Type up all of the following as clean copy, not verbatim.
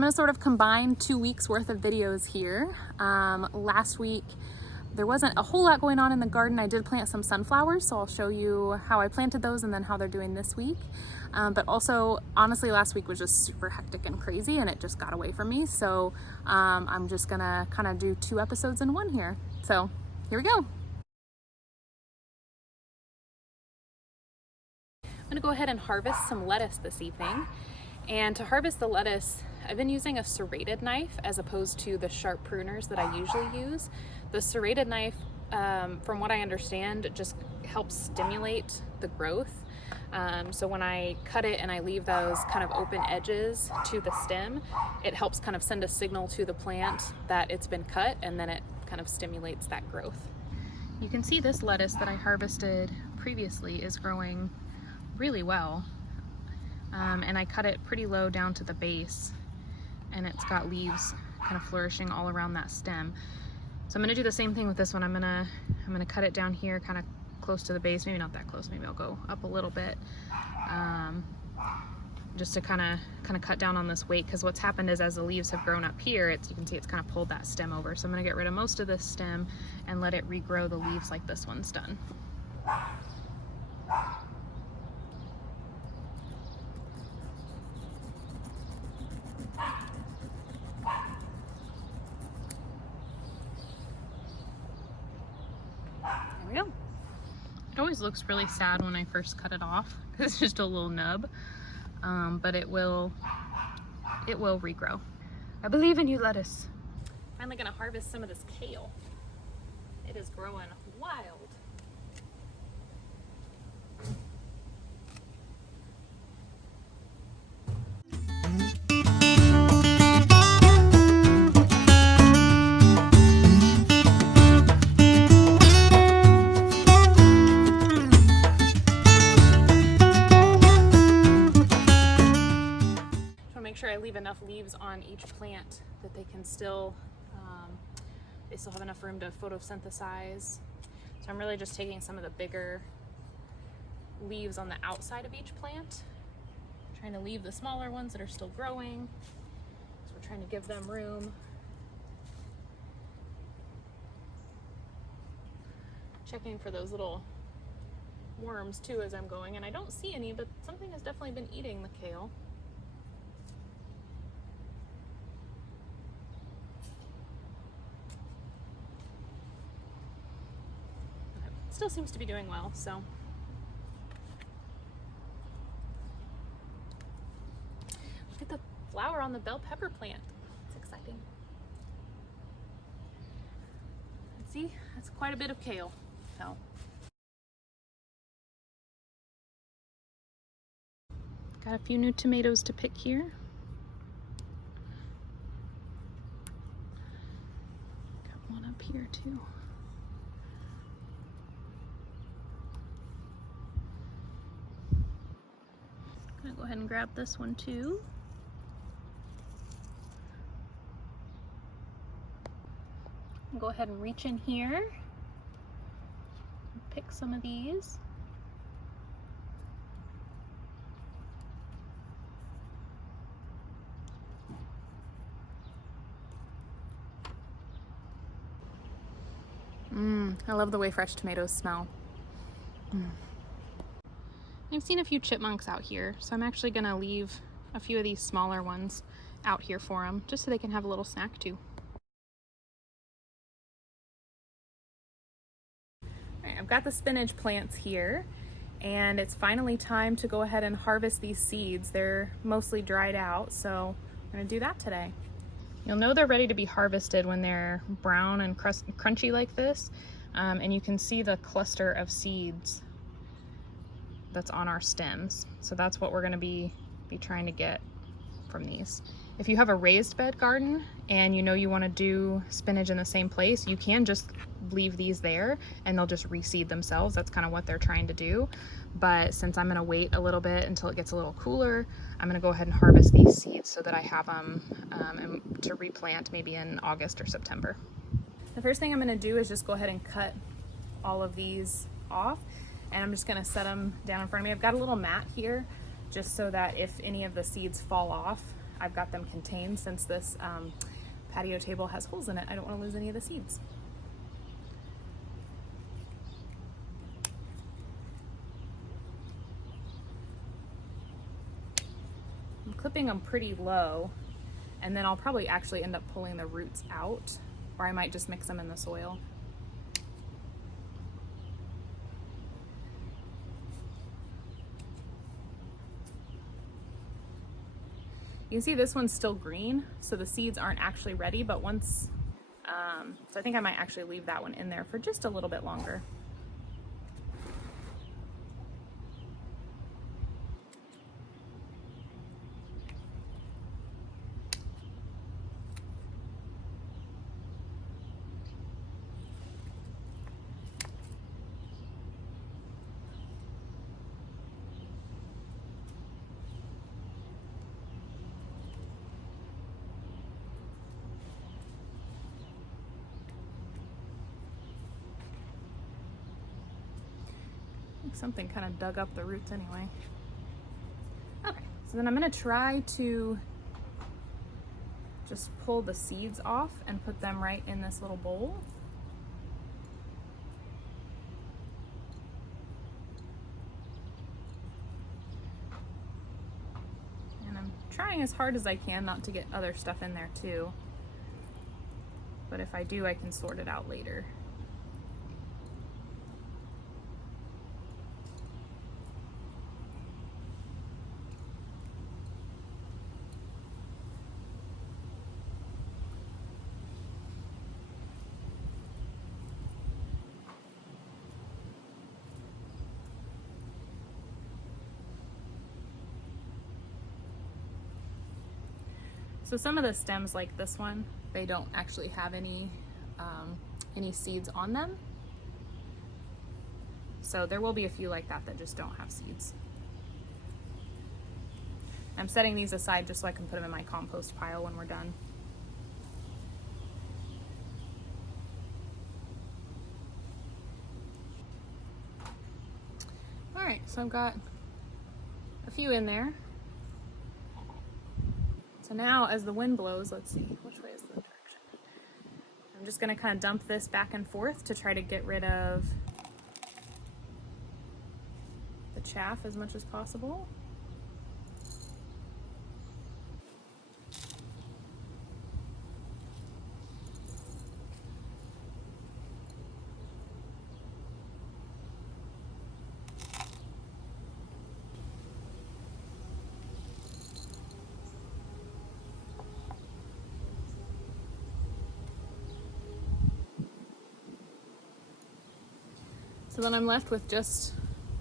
I'm gonna sort of combine 2 weeks worth of videos here. Last week, there wasn't a whole lot going on in the garden. I did plant some sunflowers, so I'll show you how I planted those and then how they're doing this week. But also, honestly, last week was just super hectic and crazy and it just got away from me. So I'm just gonna kind of do 2 episodes in one here. So here we go. I'm gonna go ahead and harvest some lettuce this evening. And to harvest the lettuce, I've been using a serrated knife as opposed to the sharp pruners that I usually use. The serrated knife, from what I understand, just helps stimulate the growth. So when I cut it and I leave those kind of open edges to the stem, it helps kind of send a signal to the plant that it's been cut, and then it kind of stimulates that growth. You can see this lettuce that I harvested previously is growing really well. And I cut it pretty low down to the base, and it's got leaves kind of flourishing all around that stem. So I'm gonna do the same thing with this one. I'm gonna cut it down here kind of close to the base, maybe not that close, maybe I'll go up a little bit, just to kind of cut down on this weight, because what's happened is as the leaves have grown up here, you can see it's kind of pulled that stem over. So I'm gonna get rid of most of this stem and let it regrow the leaves like this one's done. It always looks really sad when I first cut it off because it's just a little nub, but it will regrow. I believe in you, lettuce. Finally gonna harvest some of this kale. It is growing wild. Make sure I leave enough leaves on each plant that they can still have enough room to photosynthesize. So I'm really just taking some of the bigger leaves on the outside of each plant, trying to leave the smaller ones that are still growing. So we're trying to give them room. Checking for those little worms too as I'm going, and I don't see any, but something has definitely been eating the kale. Still seems to be doing well, so. Look at the flower on the bell pepper plant. It's exciting. And see, that's quite a bit of kale. So. Got a few new tomatoes to pick here. Got one up here too. I'm gonna go ahead and grab this one too. Go ahead and reach in here and pick some of these. I love the way fresh tomatoes smell. I've seen a few chipmunks out here, so I'm actually gonna leave a few of these smaller ones out here for them, just so they can have a little snack too. All right, I've got the spinach plants here, and it's finally time to go ahead and harvest these seeds. They're mostly dried out, so I'm gonna do that today. You'll know they're ready to be harvested when they're brown and crunchy like this, and you can see the cluster of seeds that's on our stems. So that's what we're going to be trying to get from these. If you have a raised bed garden and you know you want to do spinach in the same place, you can just leave these there and they'll just reseed themselves. That's kind of what they're trying to do. But since I'm going to wait a little bit until it gets a little cooler, I'm going to go ahead and harvest these seeds so that I have them to replant maybe in August or September. The first thing I'm going to do is just go ahead and cut all of these off, and I'm just going to set them down in front of me. I've got a little mat here just so that if any of the seeds fall off, I've got them contained since this patio table has holes in it. I don't want to lose any of the seeds. I'm clipping them pretty low, and then I'll probably actually end up pulling the roots out, or I might just mix them in the soil. You can see this one's still green, so the seeds aren't actually ready, but once, so I think I might actually leave that one in there for just a little bit longer. Something kind of dug up the roots anyway. Okay, so then I'm going to try to just pull the seeds off and put them right in this little bowl. And I'm trying as hard as I can not to get other stuff in there too. But if I do, I can sort it out later. So some of the stems, like this one, they don't actually have any seeds on them. So there will be a few like that that just don't have seeds. I'm setting these aside just so I can put them in my compost pile when we're done. All right, so I've got a few in there. So now as the wind blows, let's see, which way is the direction? I'm just gonna kind of dump this back and forth to try to get rid of the chaff as much as possible. So then I'm left with just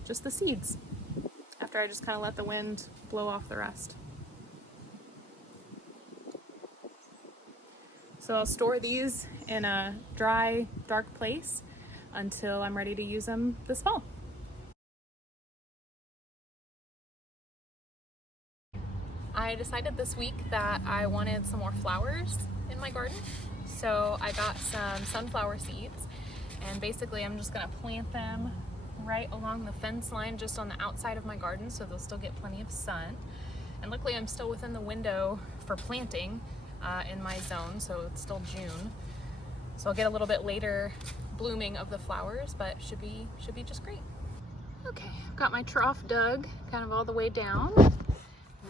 the seeds after I just kind of let the wind blow off the rest. So I'll store these in a dry, dark place until I'm ready to use them this fall. I decided this week that I wanted some more flowers in my garden. So I got some sunflower seeds, and basically I'm just gonna plant them right along the fence line just on the outside of my garden so they'll still get plenty of sun. And luckily I'm still within the window for planting in my zone, so it's still June. So I'll get a little bit later blooming of the flowers, but should be just great. Okay, I've got my trough dug kind of all the way down,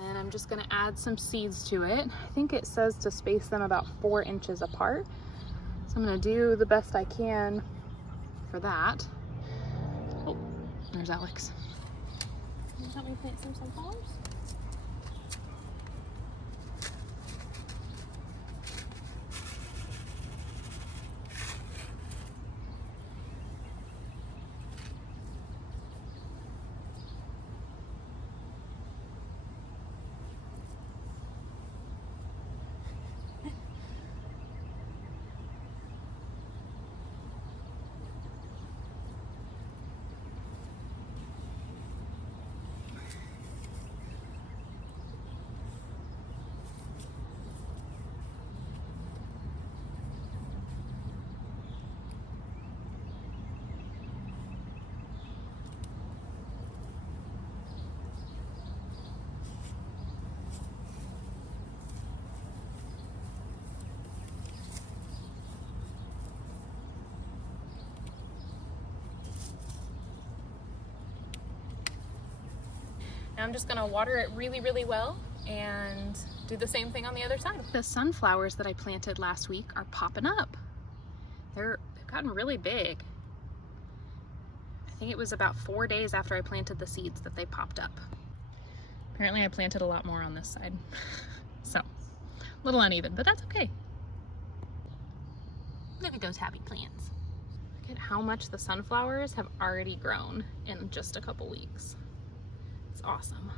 and I'm just gonna add some seeds to it. I think it says to space them about 4 inches apart. So I'm gonna do the best I can for that. Oh, there's Alex. Can you help me plant some sunflowers? And I'm just gonna water it really, really well and do the same thing on the other side. The sunflowers that I planted last week are popping up. They've gotten really big. I think it was about 4 days after I planted the seeds that they popped up. Apparently I planted a lot more on this side. So, a little uneven, but that's okay. Look at those happy plants. Look at how much the sunflowers have already grown in just a couple weeks. It's awesome.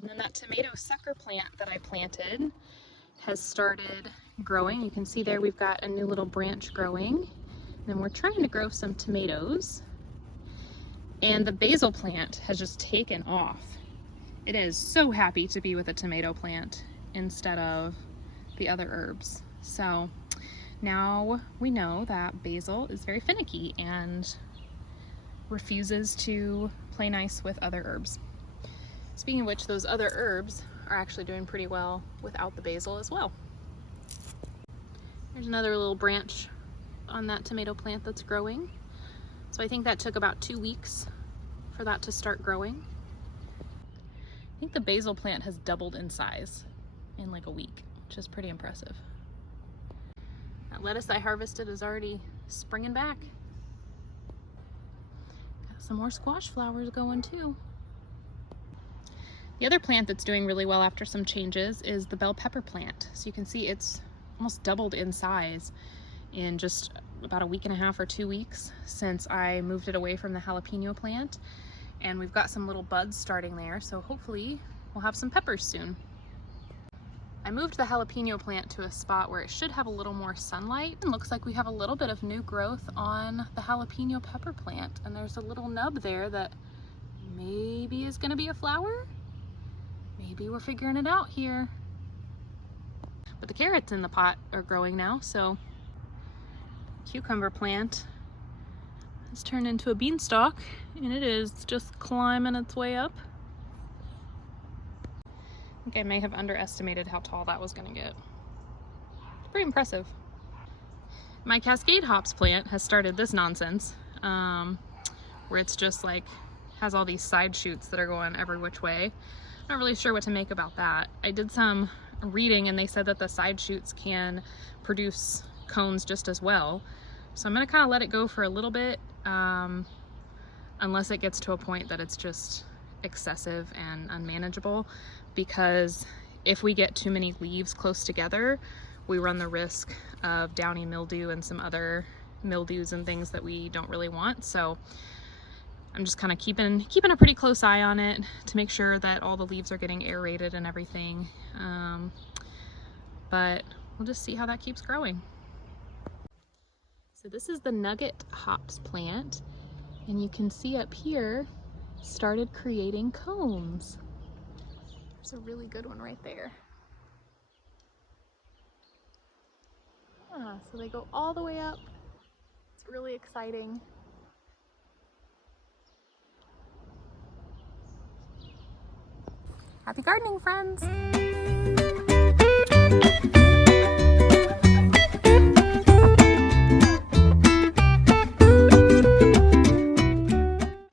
And then that tomato sucker plant that I planted has started growing. You can see there we've got a new little branch growing. And we're trying to grow some tomatoes. And the basil plant has just taken off. It is so happy to be with a tomato plant instead of the other herbs. So now we know that basil is very finicky and refuses to play nice with other herbs. Speaking of which, those other herbs are actually doing pretty well without the basil as well. There's another little branch on that tomato plant that's growing. So I think that took about 2 weeks for that to start growing. I think the basil plant has doubled in size in like a week, which is pretty impressive. That lettuce I harvested is already springing back. Got some more squash flowers going too. The other plant that's doing really well after some changes is the bell pepper plant. So you can see it's almost doubled in size in just about a week and a half or 2 weeks since I moved it away from the jalapeno plant. And we've got some little buds starting there, so hopefully we'll have some peppers soon. I moved the jalapeno plant to a spot where it should have a little more sunlight. It looks like we have a little bit of new growth on the jalapeno pepper plant, and there's a little nub there that maybe is gonna be a flower. Maybe we're figuring it out here. But the carrots in the pot are growing now, so cucumber plant has turned into a beanstalk, and it is just climbing its way up. I think I may have underestimated how tall that was gonna get. It's pretty impressive. My Cascade hops plant has started this nonsense, where it's just like, has all these side shoots that are going every which way. Not really sure what to make about that. I did some reading and they said that the side shoots can produce cones just as well. So I'm gonna kind of let it go for a little bit, unless it gets to a point that it's just excessive and unmanageable, because if we get too many leaves close together, we run the risk of downy mildew and some other mildews and things that we don't really want. So I'm just kind of keeping a pretty close eye on it to make sure that all the leaves are getting aerated and everything. But we'll just see how that keeps growing. So this is the nugget hops plant, and you can see up here started creating cones. There's a really good one right there. So they go all the way up. It's really exciting. Happy gardening, friends!